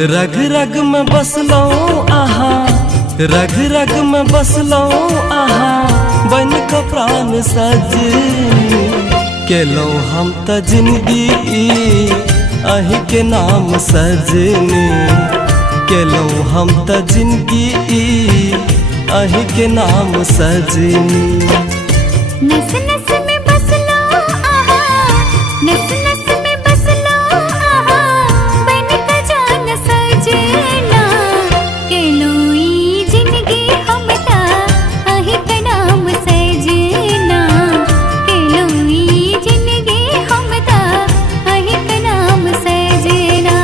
रग रग में बसलो आहा, रग रग में बसलो आहा, बन का प्राण सजनी केलो हम त जिंदगी अही के नाम सजनी, केलो हम त जिंदगी अही के नाम सजनी। नस नस में बसलो आहा, नस नस में बसलो आहा, बन का जान सजना केलो ई जिंदगी हम ता अही का नाम सजना, केलो ई जिंदगी हम ता अही का नाम सजना।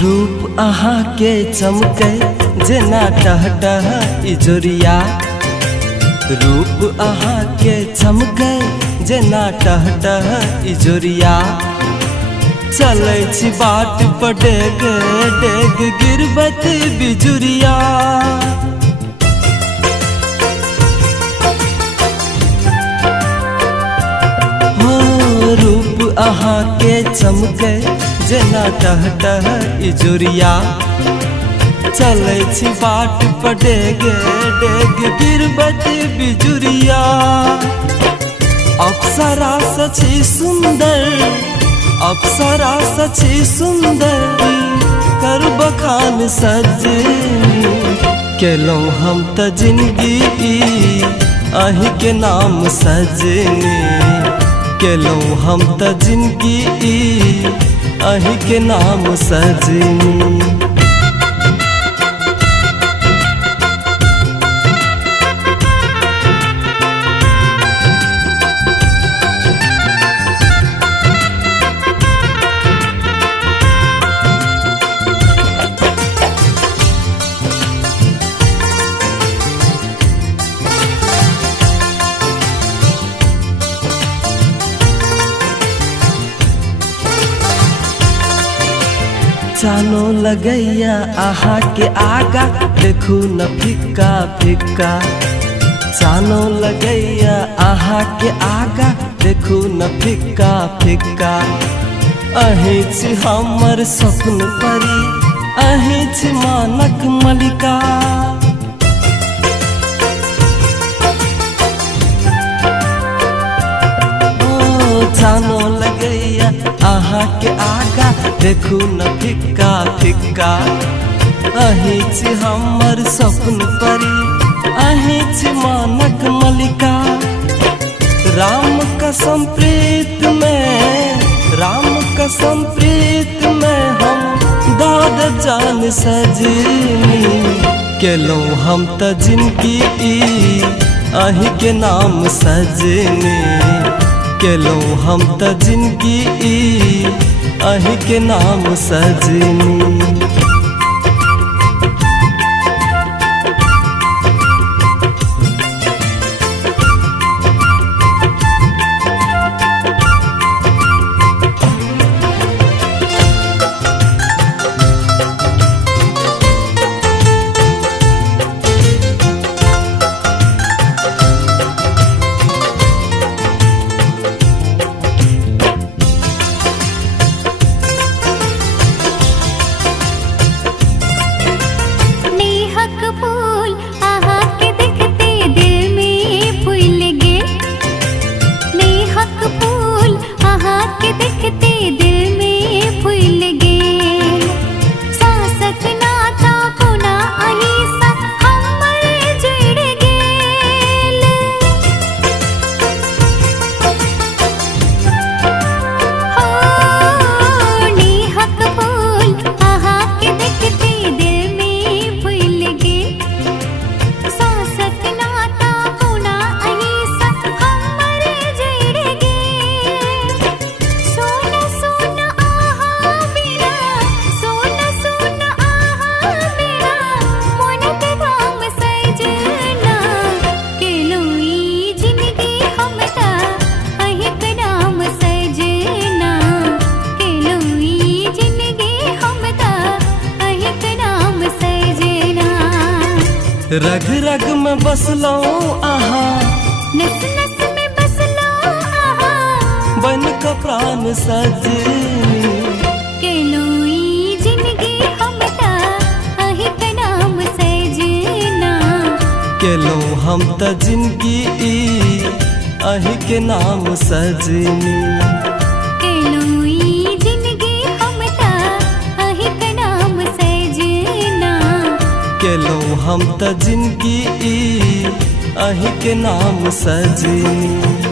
रूप आहा के चमके जेना टहटह इजोरिया, रूप आहा के चमके जेना टहटह इजोरिया, चलै छी बाट पर डेग डेग गिरबत बिजुरिया। हो रूप आहा के चमके जेना टहटह इजुरिया, चलै छी बाट पर डेग डेग गिरबत बिजुरिया। अप्सरा सची सुंदर, अप्सरा सची सुंदर, कर बखान सजनी केलो हम त जिंदगी अही के नाम सजनी, केलो हम त जिंदगी अही के नाम सजनी। जानो लगैया आहा के आगा देखू न फिक्का फिक्का, जानो लगैया आहा के आगा देखू न फिक्का फिक्का। अही छी हमर स्वप्न परी, अही छी मानक मलिका। ओ जानो लगैया आहा के आगा देखू न फिक्का फिक्का। अही छी हमर स्वप्न परी, अही छी मानक मलिका। राम कसम प्रीत में, राम कसम प्रीत में हम दाद जान सजनी केलो हम त जिंदगी अही के नाम सजनी, केलो हम त जिंदगी अही के नाम सजनी। रग रग में बसलो आहा, नस नस में बसलो आहा, बन का प्राण सजनी। केलोई जिंदगी हमता अहि के नाम सजना, केलो हम त जिंदगी अहि के नाम सजनी। केलोई जिंदगी हमता अहि के नाम सजना, केलो हम त जिंदगी अहि के नाम सजनी।